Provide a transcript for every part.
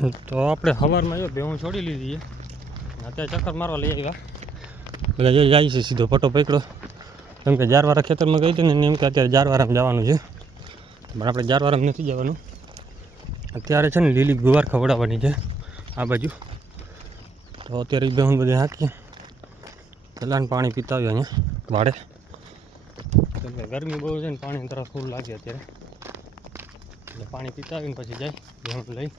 તો આપણે સવારમાં જો ભેહું છોડી લીધી અત્યારે ચક્કર મારવા લઈ આવ્યા. એટલે જે જાય છે, સીધો પટો પકડો. કેમ કે જારવારા ખેતરમાં ગઈ હતી ને એમ કે અત્યારે જારવારામાં જવાનું છે. પણ આપણે જારવારામાં નથી જવાનું. અત્યારે છે ને લીલી ગુવાર ખવડાવવાની છે, આ બાજુ. તો અત્યારે એ બેહું બધે હાંકીએ. પહેલાં પાણી પીતા આવ્યો અહીંયા, વાડે. કેમ કે ગરમી બહુ છે ને પાણી તરફ ફૂલ લાગે અત્યારે. એટલે પાણી પીતા આવીને પછી જાય બેહું લઈ.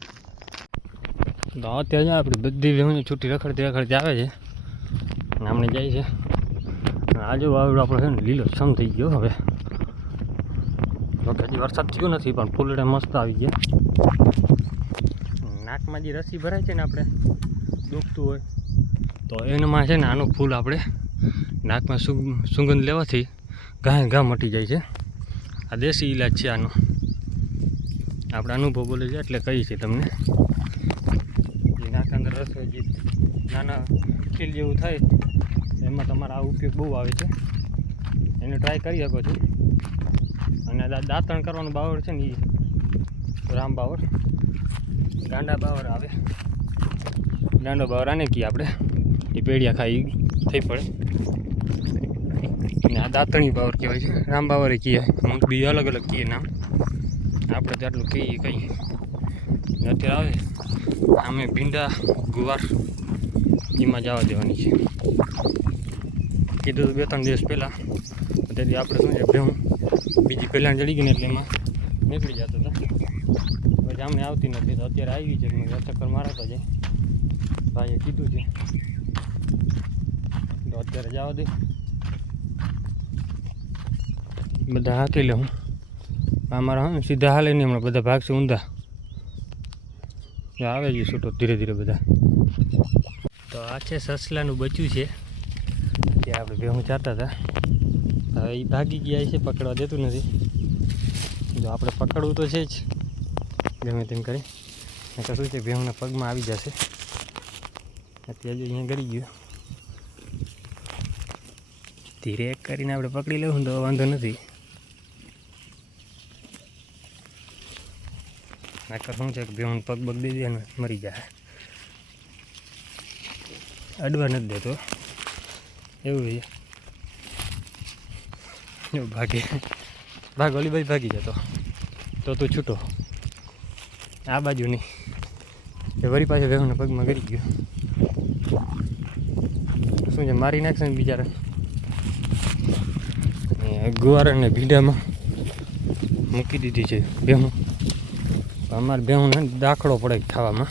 તો અત્યારે આપણી બધી વેહુની છૂટી રખડતી રખડતી આવે છે. અને જાય છે. આજુ વાવડો આપણો છે ને લીલો સમ થઈ ગયો હવે. જોકે હજી વરસાદ થયો નથી, પણ ફૂલડે મસ્ત આવી ગયા. નાકમાં જે રસી ભરાય છે ને આપણે, દુખતું હોય, તો એનામાં છે ને આનું ફૂલ આપણે નાકમાં સુગ- સુગંધ લેવાથી ઘાય ઘા મટી જાય છે. આ દેશી ઈલાજ છે આનો. આપણે અનુભવ બોલે છે એટલે કહી છે તમને. જે નાક અંદર રસ હોય જે નાના ખીલ જેવું થાય, એમાં તમારા આ ઉપયોગ બહુ આવે છે. એને ટ્રાય કરી શકો છો. અને દાંતણ કરવાનું બાવળ છે ને એ રામ બાવર ગાંડા બાવર આવે. ગાંડો બાવર આને કહીએ આપણે. એ પેડિયા ખાઈ, થઈ પડે. અને આ દાંતણી બાવર કહેવાય છે. રામ બાવરે કહીએ અમુક બી અલગ અલગ કહીએ નામ. આપણે તો આટલું કહીએ કહીએ. અત્યારે આવે. અમે ભીંડા, ગુવાર, એમાં જવા દેવાની છે. કીધું બે ત્રણ દિવસ પહેલાં. તેથી આપણે શું છે, ભેહું. બીજી પહેલાં ચડી ગઈ ને એટલે એમાં નીકળી જતો હતો પછી આમને આવતી નથી તો અત્યારે આવી છે મેં ચક્કર મારતા છે. ભાઈએ કીધું છે. તો અત્યારે જવા દે. બધા હાકી લે હું. અમારા સીધા હાલે નહીં હમણાં બધા ભાગશે ઊંધા. આવે છે છૂટો, ધીરે ધીરે બધા. તો આ છે સસલાનું બચ્યું છે. ત્યાં આપણે ભેહું ચારતા હતા. હવે એ ભાગી ગયા છે, પકડવા દેતું નથી. જો આપણે પકડવું તો છે જ. ગમે તેમ કરી. નકર શું છે ભેહુંના પગમાં આવી જશે. અત્યારે જો અહીંયા ગરી ગયું. ધીરે કરીને આપણે પકડી લેવું તો વાંધો નથી. નકર શું છે? કે ભેહું પગ પગ દઈ દે ને મરી જાય. અડવા નથી દેતો. એવું છે. ભાગે. ભાગ ઓલીભાઈ ભાગી જતો. તો તું છૂટો. આ બાજુ નહીં એ વળી પાછો ભેહુંના પગમાં ગરી ગયો. શું છે, મારી નાખશે ને બિચારા? ગુવાર અને ભીંડામાં મૂકી દીધી છે ભેહું અમારે બેહું દાખલો પડે ખાવામાં.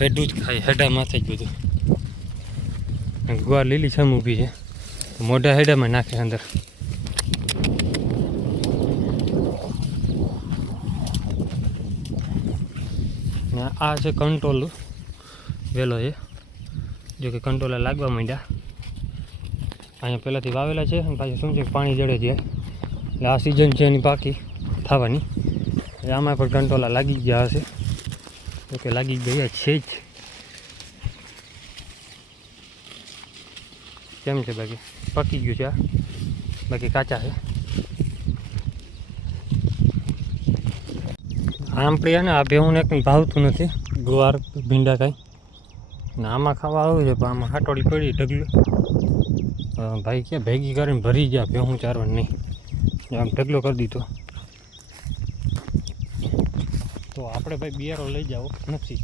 હેડું જ ખાય હેડા માથે જ બધું. ગુવાર લીલી છમ ઊભી છે. મોઢા હેડામાં નાખે અંદર. આ છે કંટ્રોલ વેલો છે જો કે કંટ્રોલર લાગવા માંડ્યા. અહીંયા પહેલાંથી વાવેલા છે અને પાછું શું છે, પાણી જડે છે. એટલે આ સિઝન છે એની પાકી થવાની. આમાં પણ કંટોલા લાગી ગયા હશે. તો કે લાગી ગયા છે જ. કેમ છે બાકી? પકી ગયું છે આ બાકી કાચા છે. આમ પ્રિયા ને આ ભેહુંને કંઈ ભાવતું નથી. ગુવાર, ભીંડા કાંઈ. ને આમાં ખાવા આવ્યું છે, પણ આમાં હાટોડી પડી ઢગલું. ભાઈ કે ભેગી કરીને ભરી ગયા, ભેહું ચારવાનું. નહીં આમ ઢગલો કરી દીધો. તો આપણે ભાઈ બિયારો લઈ જાઓ. નથી.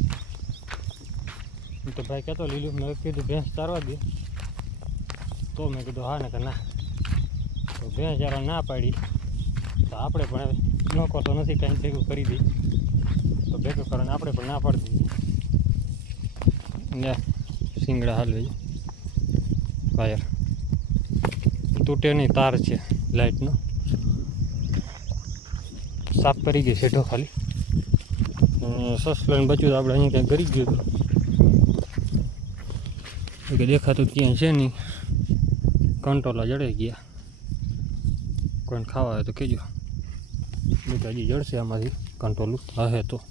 તો ભાઈ કહેતો, લીલું મેં કીધું, ભેંસ ચારવા દે. તો મેં કીધું, હા ને કે ના. તો ભેંસ ચારવા ના પાડી. તો આપણે પણ નોકો તો નથી, કાંઈ ભેગું કરી દઈ તો ભેગું કરીને આપણે પણ ના પાડી દઈએ. ને સિંગડા હાલવે છે વાયર. તૂટે નહીં, તાર છે લાઇટનો સાફ કરી ગઈ શેઢો ખાલી. સસલાને બચ્યું આપણે અહીં ક્યાંક ગરી ગયું હતું કે દેખાતું ક્યાંય છે નહીં. કંટ્રોલા જડે ગયા. કોઈને ખાવા હોય તો કહેજો. બધા હજી જડશે આમાંથી. કંટ્રોલું હશે તો.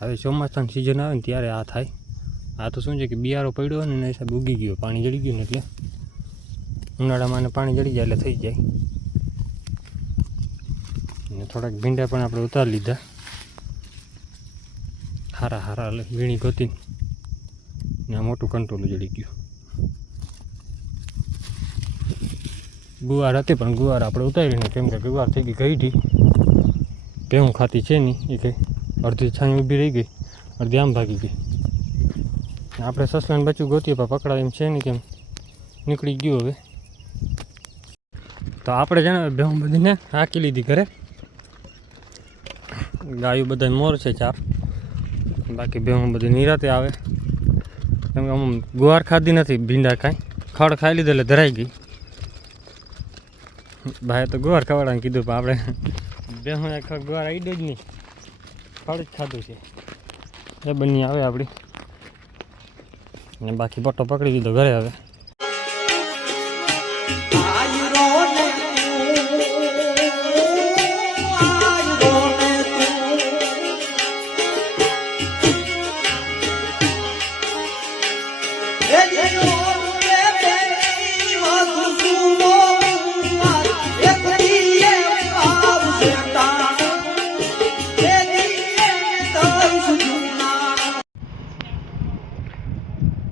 હવે ચોમાસાની સિઝન આવે ને ત્યારે આ થાય. આ તો શું છે કે બિયારો પડ્યો હોય ને એના હિસાબે ઉગી ગયો. પાણી જડી ગયું ને એટલે. ઉનાળામાં પાણી જડી જાય એટલે થઈ જાય. થોડાક ભીંડા પણ આપણે ઉતારી લીધા. હારા હારા વીણી ગોતી ને. આ મોટું કંટ્રોલ જડી ગયું. ગુવાર હતી, પણ ગુવાર આપણે ઉતારીને કેમ કે ગુવાર થઈ ગઈ ગઈ હતી ભેહું ખાતી છે નહીં, એ કંઈ અડધી છાણી ઊભી રહી ગઈ, અડધી આમ ભાગી ગઈ. આપણે સસલાને બચ્યું ગોતીએ, પણ પકડાય એમ છે નહીં કેમ નીકળી ગયું હવે. તો આપણે છે ને ભેહું બધીને હાકી લીધી ઘરે. ગાયું બધા મોર છે ચાર. બાકી ભેહું બધું નિરાતે આવે. કેમ કે આમ ગુવાર ખાધી નથી, ભીંડા કાંઈ ખડ ખાઈ લીધું એટલે ધરાઈ ગઈ. ભાઈ તો ગુવાર ખવડાવીને કીધું, પણ આપણે ભેહું આખા ગુવાર આવી જ નહીં. ખડ જ ખાધું છે. એ બની આવે આપણી ને બાકી પટ્ટો પકડી દીધો ઘરે હવે.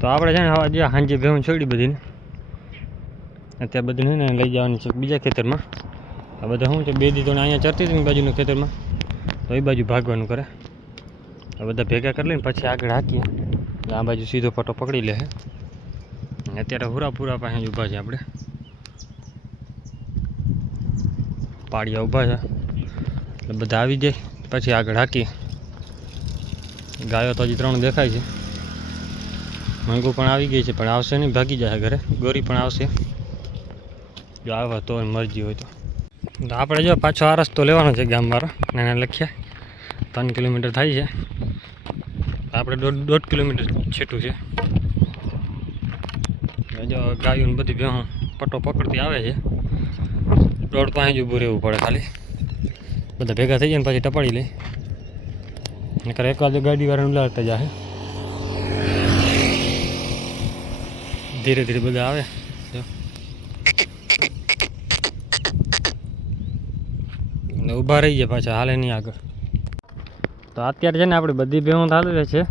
તો આપણે છે ને હવે જે સાંજે ભેહું છોડી બધીને. અત્યારે બધીને ને લઈ જવાની છે બીજા ખેતરમાં. આ બધા શું છે, બે દીધો અહીંયા ચરતી હતી બાજુના ખેતરમાં. તો એ બાજુ ભાગવાનું કરે. આ બધા ભેગા કરી લઈને પછી આગળ હાકીએ. આ બાજુ સીધો પટો પકડી લે અત્યારે હુરાપુરા પાસે ઊભા છે આપણે. પાડિયા ઊભા છે. એટલે બધા આવી જાય. પછી આગળ હાકીએ. ગાયો તો હજી ત્રણ દેખાય છે. મંગુ પણ આવી ગઈ છે, પણ આવશે નહીં, ભાગી જાય ઘરે. ગોરી પણ આવશે. જો આવે તો મરજી હોય તો. આપણે જો પાછો આ રસ્તો લેવાનો છે ગામવાળો એને લખ્યા, ત્રણ કિલોમીટર થાય છે. આપણે દોઢ દોઢ કિલોમીટર છેટું છે. જો ગાયું બધી ભેહું પટ્ટો પકડતી આવે છે. દોઢ પાસે જ ઊભું રહેવું પડે ખાલી. બધા ભેગા થઈ જાય ને પછી ટપાડી લે. નકર એક વાર ગાડી વાળાને ઉલાડતા જાય. ધીરે ધીરે બધા આવે. અને ઊભા રહી જાય પાછા હાલે નહીં આગળ. તો અત્યારે છે ને આપણે બધી ભેહું ચાલુ છે.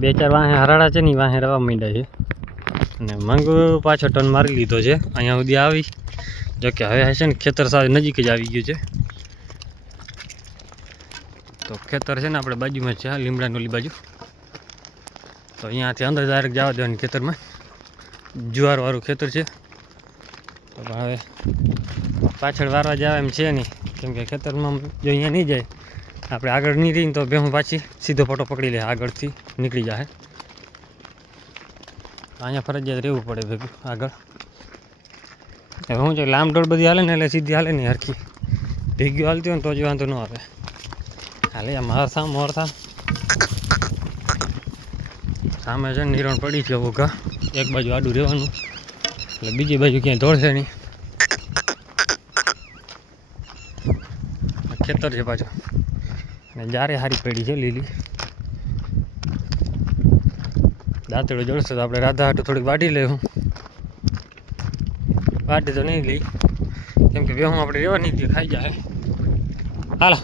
બે ચાર વાહે હરાડા છે ને વાહે રવા માંડ્યા છે. અને મંગુ પાછો ટન મારી લીધો છે. અહીંયા સુધી આવી. જોકે હવે છે ને ખેતર સાવ નજીક જ આવી ગયું છે. તો ખેતર છે ને આપણે બાજુમાં છે લીમડાની ઓલી બાજુ. તો અહીંયાથી અંદર ડાયરેક્ટ જવા દેવાની ખેતરમાં. જુવારવાળું ખેતર છે. પણ હવે પાછળ વારવા જવા એમ છે નહીં. કેમ કે ખેતરમાં જો અહીંયા નહીં જાય. આપણે આગળ નહીં રહીને તો ભેહું પાછી સીધો ફોટો પકડી લે, આગળથી નીકળી જાય અહીંયા ફરજિયાત રહેવું પડે ભેગું, આગળ. હવે હું છે લાંબડોળ બધી હાલે ને એટલે સીધી હાલે નહીં હરખી. ભેગ્યું હાલતી હોય ને તો જ વાંધો ન આવે. હાલે, આ માર થા મોર થા સામે છે ને નિરણ પડી છે ઉઘા એક બાજુ આડું રહેવાનું. એટલે બીજી બાજુ ક્યાંય દોડશે નહીં. ખેતર છે પાછું. અને જારે હારી પડી છે લીલી. દાંતડો જળશે તો આપણે રાધા હાટું થોડીક વાટી લેવું વાટી તો નહીં લઈ. કેમ કે વેહું આપણે રહેવા નહીં ખાઈ જાય. હાલા.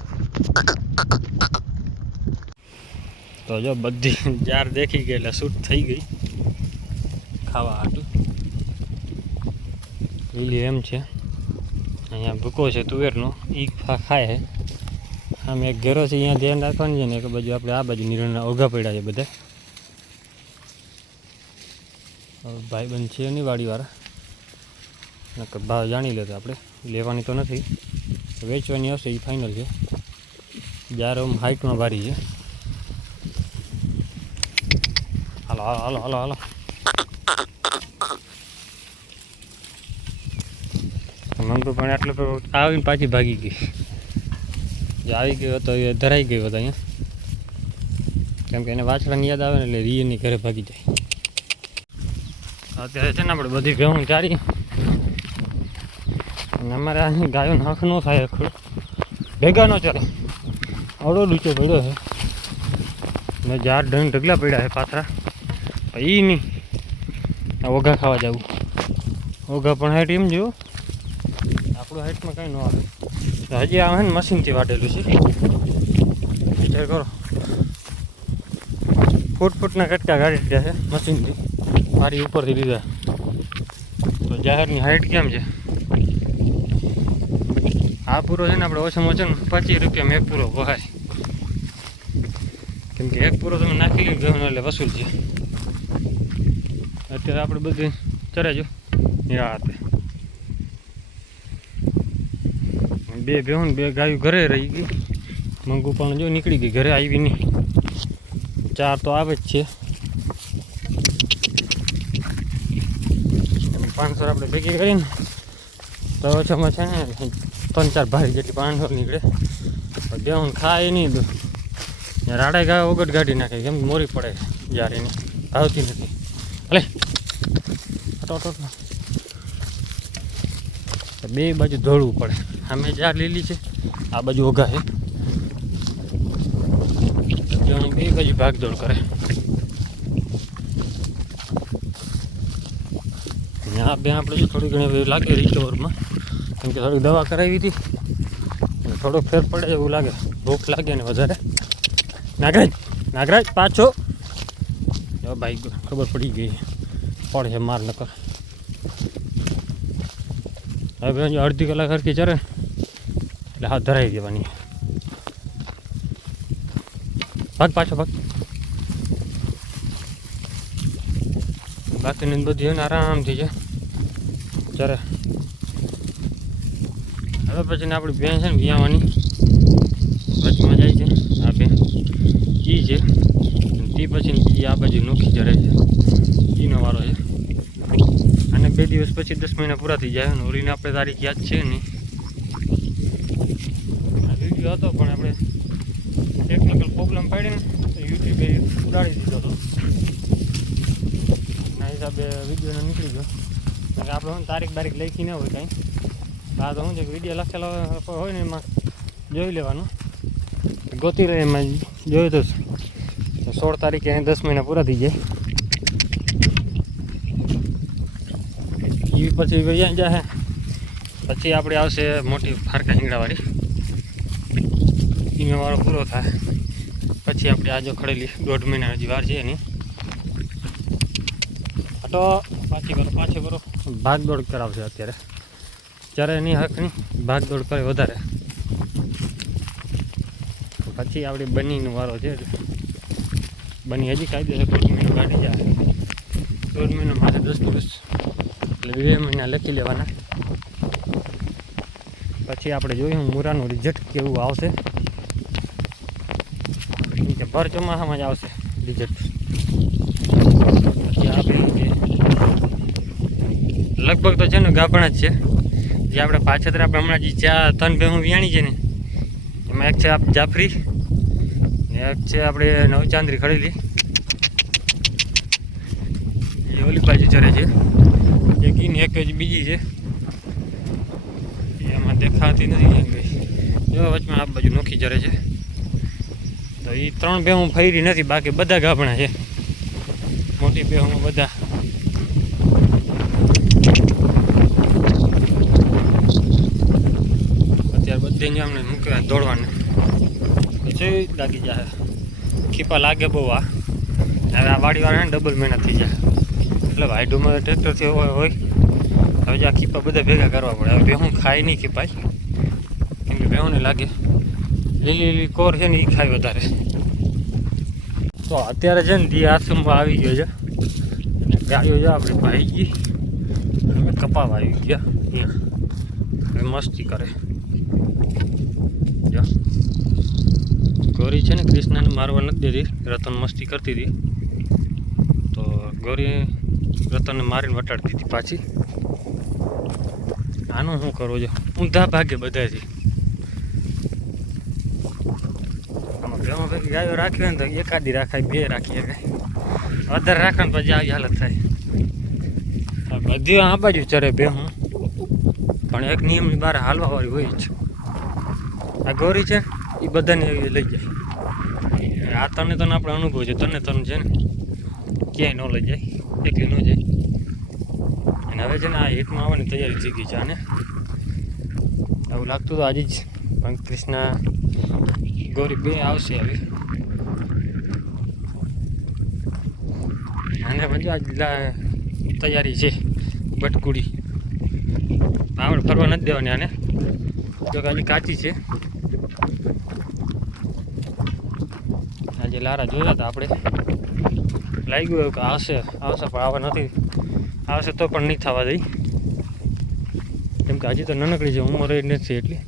તો જો બધી જાર દેખી ગઈ એટલે શૂટ થઈ ગઈ. ખાવા હાટું. લીલી એમ છે. અહીંયા ભૂકો છે તુવેરનો. એ ખાય છે આમ એક ઘેરો છે, અહીંયા ધ્યાન રાખવાનું છે ને એક બાજુ આપણે આ બાજુ નિરણના ઓઘા પડ્યા છે બધા. ભાઈ ભાઈબંધ છે નહીં વાડીવાળા. નકર ભાવ જાણી લે તો આપણે. લેવાની તો નથી. વેચવાની હશે એ ફાઇનલ છે. જ્યારે આમ હાઇટમાં ભારી છે. હાલો હાલો હાલો હાલો હાલો મંગુ પણ આટલું આવીને પાછી ભાગી ગઈ. જે આવી ગયો હતો એ ધરાઈ ગયો હતો અહીંયા. કેમ કે એને વાછડાની યાદ આવે ને એટલે રીએની ઘરે ભાગી જાય. અત્યારે છે ને આપણે બધી ઘઉં ચારી. અને અમારે અહીં ગાયો નાખ ન થાય ભેગા ન ચાલે. અડો ડૂચો પડ્યો છે. ને જાર ઢંગ ઢગલા પડ્યા છે પાથરા. એ નહીં આ ઓઘા ખાવા જવું. ઓઘા પણ હાઈટ એમ જો. આપણું હાઈટમાં કાંઈ ન આવે. હજી આવે ને મશીનથી વાટેલું છે. વિચાર કરો. ફૂટ ફૂટના કટકા કાઢી દીધા છે મશીનથી મારી ઉપરથી લીધા. તો જાહેરની હાઈટ કેમ છે? આ પૂરો છે ને આપણે ઓછામાં ઓછા પચીસ રૂપિયામાં એક પૂરો વહાય. કેમ કે એક પૂરો તમે નાખી લીધો એટલે વસૂલ છે. અત્યારે આપણે બધી ચરાજો નિરાતે બે બેહું બે ગાયું ઘરે રહી ગઈ. મંગુ પણ જો નીકળી ગઈ ઘરે આવી નહીં. ચાર તો આવે જ છે. પાંચસો આપણે ભેગી કરીને તો ઓછામાં છે ને ત્રણ ચાર ભારી જેટલી પાંચસો નીકળે. બેહું ખાય નહીં રાડે ગાય ઓગટ ગાડી નાખે કેમ મોરી પડે જ્યારે એને. આવતી નથી. ભલે તો બે બાજુ દોડવું પડે. અમે ચાર લીલી છે. આ બાજુ ઓઘા છે. બે બાજુ ભાગ દોડ કરે. ત્યાં બે આપણે જો થોડી ઘણી લાગે રિકવરમાં કેમ કે થોડીક દવા કરાવી હતી. થોડોક ફેર પડે એવું લાગે. ભૂખ લાગે ને વધારે. નાગરાજ નાગરાજ પાછો. ભાઈ ખબર પડી ગઈ. પડે છે માર નકર. હવે બેન અડધી કલાક હરકી ચરે એટલે હાથ ધરાવી દેવાની. ભાગ પાછો ભાગ. બાકીની બધી આરામથી છે. ચરે હવે પછી આપણી બેન છે ને વિયાવાની. વચમાં જાય છે આ બેન. ઈ છે. તે પછી આ બાજુ નોખી ચડે છે. ઈનો વાળો છે. અને બે દિવસ પછી દસ મહિના પૂરા થઈ જાય. ઓલીને આપણે તારીખ યાદ છે નહીં. વીડિયો હતો, પણ આપણે ટેકનિકલ પ્રોબ્લેમ પાડીને યુટ્યુબે ઉડાડી દીધો હતો. એના હિસાબે વિડીયોનો નીકળી ગયો. કે આપણે તારીખ બારીખ લખી ન હોય કાંઈ. આ તો શું છે વીડિયો લખેલો હોય ને એમાં જોઈ લેવાનું. ગોતી રહે એમાં, જોયું તો સોળ તારીખે દસ મહિના પૂરા થઈ જાય. પછી વૈયા જાય પછી આપણે આવશે મોટી ફારકા હિંગડાવાળી વાળો પૂરો થાય. પછી આપણે આજો ખડેલી દોઢ મહિના હજી વાર છે એની. હટો પાછી કરો પાછી કરો. ભાગદોડ કરાવશે અત્યારે. જ્યારે એની હકની ભાગદોડ કરે વધારે. પછી આપણી બનીનો વારો છે બની હજી કાયદેસર દોઢ મહિનો કાઢી જાય. દોઢ મહિનો માથે દસ દિવસ એટલે બે મહિના લખી લેવાના. પછી આપણે જોયું મૂરાનું રિઝલ્ટ કેવું આવશે. ભર ચોમાસામાં જ આવશે રિઝલ્ટ પછી આપણે લગભગ તો છે ને ગાભણ જ છે. જે આપણે પાછળ આપણે હમણાં જે ચા તન ભેહું વ્યાણી છે ને, એમાં એક છે આપ જાફરી, ને એક છે આપણે નવચાંદરી ખડેલી. એ ઓલી બાજુ ચરે છે. એક એક જ બીજી છે. એમાં દેખાતી નથી એમ ગઈ જો વચમાં આ બાજુ નોખી ચરે છે. તો એ ત્રણ ભેહું ફરી નથી, બાકી બધા ગાભણા છે. મોટી ભેહું બધા. અત્યારે બધી અમને મૂકવા દોડવાને. પછી લાગી જાય ખીપા લાગે બહુ આ. હવે આ વાડીવાળાને ડબલ મહેનત થઈ જાય એટલે વાયડુમાં ટ્રેક્ટરથી હોય હોય. હવે આ ખીપા બધા ભેગા કરવા પડે. હવે ભેહું ખાય નહીં ખીપાય. કેમ કે ભેહુંને લાગે. લીલી લીલી કોર છે ને એ ખાય વધારે. તો અત્યારે છે ને દી આશ્રમમાં આવી ગયો છે. અને ગાયો છે આપણે ભાઈ ગઈ. અમે કપાવા આવી ગયા. અહીંયા. હવે મસ્તી કરે. ગૌરી છે ને કૃષ્ણને મારવા નથી દેતી રતન મસ્તી કરતી હતી. તો ગૌરી રતનને મારીને વટાડતી દીધી પાછી. આનું શું કરવું જો? ઊંધા ભાગે બધાથી આમાં ભેમાં ભેગી ગાયો રાખી ને તો એકાદી રાખાય, બે રાખીએ કાંઈ વધારે રાખે પછી આવી હાલત થાય. બધી આ બાજુ ચરે ભેહું પણ એક નિયમની બહાર હાલવા વાળી હોય જ. આ ગૌરી છે એ બધાને એવી લઈ જાય. આ તને તને આપણે અનુભવ છે, તને તને છે ને, ક્યાંય ન લઈ જાય. એકલી ન જાય. અને હવે છે ને આ હિટમાં આવવાની તૈયારી થઈ ગઈ છે આને. આવું લાગતું તો આજે જ પણ કૃષ્ણ ગૌરી બે આવશે હવે. આને મજા આજ તૈયારી છે બટકુડી. આવડ ફરવા નથી દેવાની આને. જો કે હજી કાચી છે. આજે લારા જોયા હતા આપણે. લાગ્યું એવું કે આવશે આવશે, પણ આવા નથી. આવશે તો પણ નહીં થવા દઈ. કેમ કે હજી તો નાનકડી છે ઉંમર એ નથી એટલી.